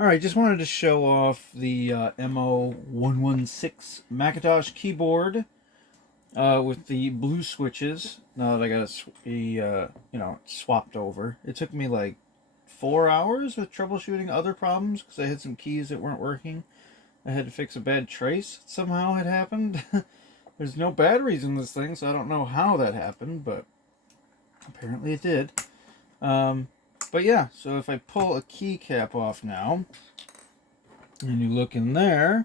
Alright, just wanted to show off the M0116 Macintosh keyboard with the blue switches. Now that I got it, swapped over. It took me like 4 hours with troubleshooting other problems because I had some keys that weren't working. I had to fix a bad trace somehow had happened. There's no batteries in this thing, so I don't know how that happened, but apparently it did. Um, but yeah, so if I pull a keycap off now, and you look in there,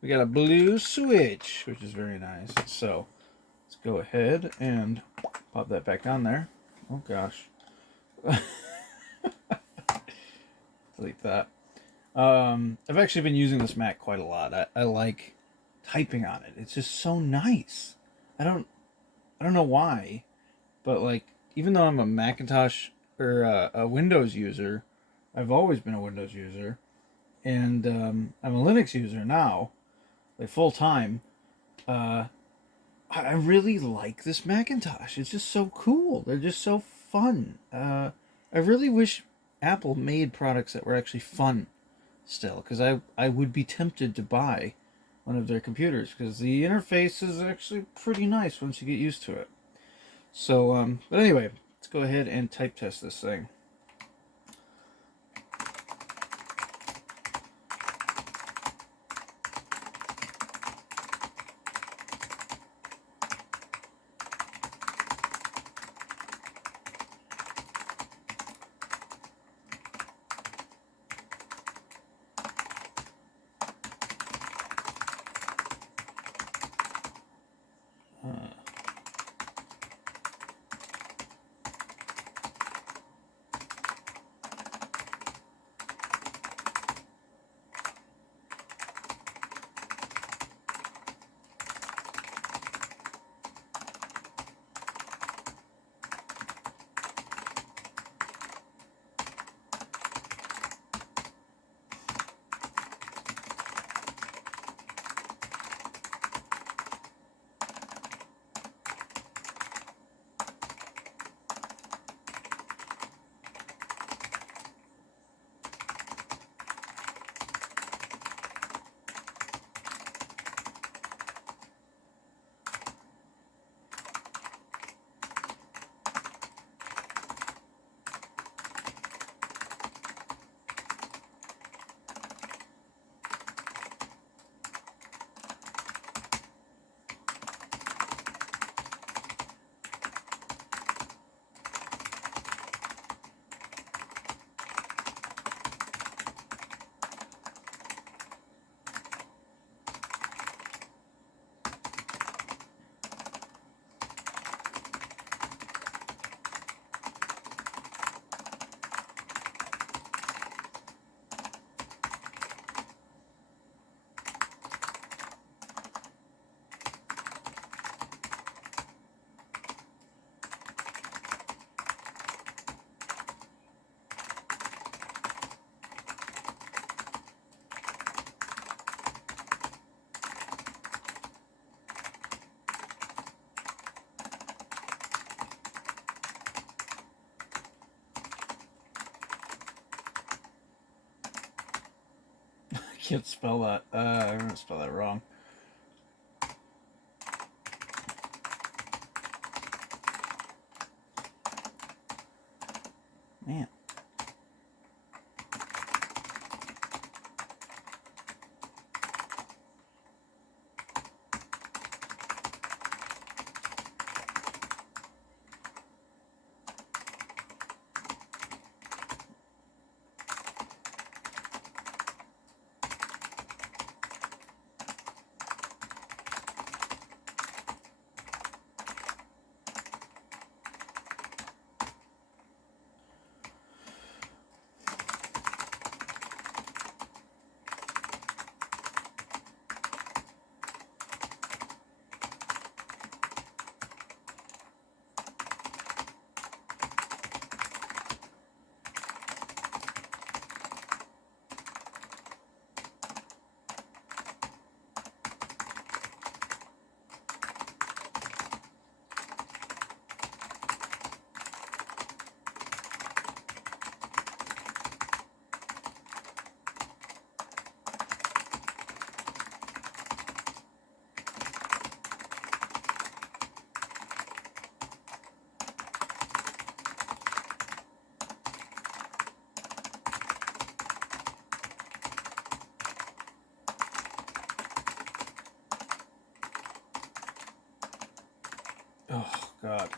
we got a blue switch, which is very nice. So let's go ahead and pop that back on there. Oh gosh. Delete that. I've actually been using this Mac quite a lot. I like typing on it. It's just so nice. I don't I don't know why, but like even though I'm a Macintosh or a Windows user, I've always been a Windows user, and I'm a Linux user now, like full time. Uh, I really like this Macintosh. It's just so cool. They're just so fun. I really wish Apple made products that were actually fun still, because I would be tempted to buy one of their computers because the interface is actually pretty nice once you get used to it. So, but anyway, let's go ahead and type test this thing. Uh, I can't spell that. I'm gonna spell that wrong. Man. Oh, God.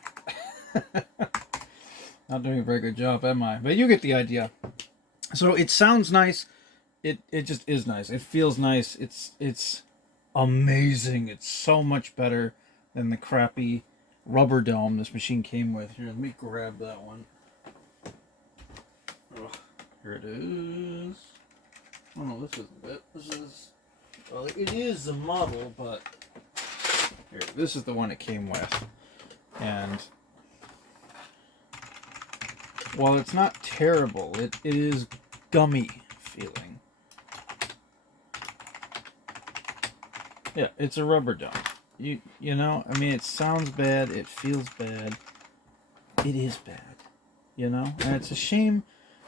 Not doing a very good job, am I? But you get the idea. So it sounds nice. It just is nice. It feels nice. It's amazing. It's so much better than the crappy rubber dome this machine came with. Here, let me grab that one. Ugh, here it is. Oh no, this isn't it. This is, well, it is the model, but here, this is the one it came with. And while it's not terrible, it is gummy feeling. Yeah, it's a rubber dome. You know, I mean, it sounds bad, it feels bad. It is bad, you know? And it's a shame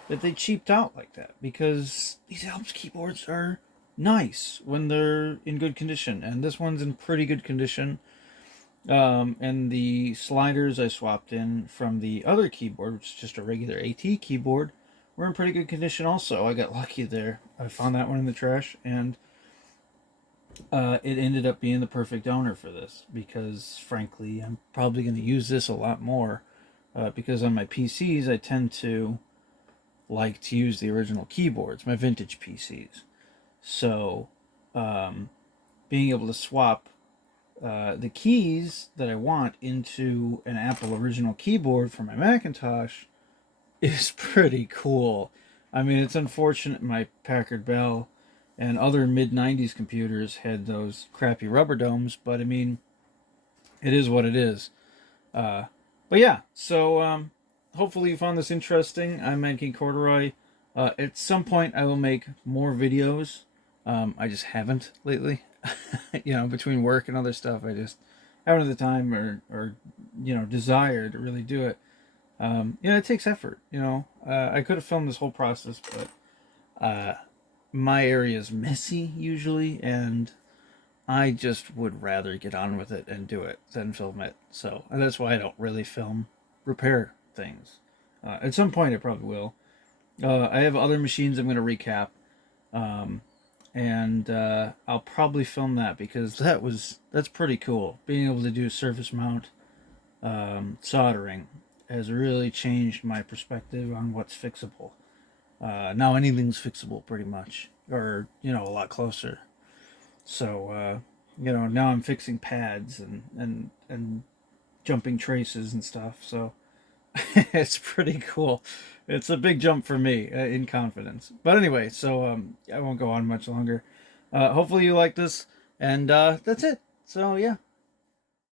that they cheaped out like that, because these Alps keyboards are nice when they're in good condition, and this one's in pretty good condition. And the sliders I swapped in from the other keyboard, which is just a regular AT keyboard, were in pretty good condition also. I got lucky there. I found that one in the trash, and it ended up being the perfect owner for this, because frankly I'm probably going to use this a lot more, because on my PCs I tend to like to use the original keyboards, my vintage PCs. So being able to swap the keys that I want into an Apple original keyboard for my Macintosh is pretty cool. I mean, it's unfortunate my Packard Bell and other mid-90s computers had those crappy rubber domes, but I mean, it is what it is. But yeah, so hopefully you found this interesting. I'm King Corduroy. At some point I will make more videos. I just haven't lately. You know, between work and other stuff, I just haven't had the time or you know, desire to really do it. You know, it takes effort, you know. I could have filmed this whole process, but my area is messy usually, and I just would rather get on with it and do it than film it. So that's why I don't really film repair things. At some point I probably will. I have other machines I'm going to recap. And I'll probably film that, because that's pretty cool. Being able to do surface mount soldering has really changed my perspective on what's fixable. Now anything's fixable pretty much, or you know, a lot closer. So you know, now I'm fixing pads and jumping traces and stuff. So it's pretty cool. It's a big jump for me in confidence. But anyway, so I won't go on much longer. Hopefully you like this, and that's it. So yeah,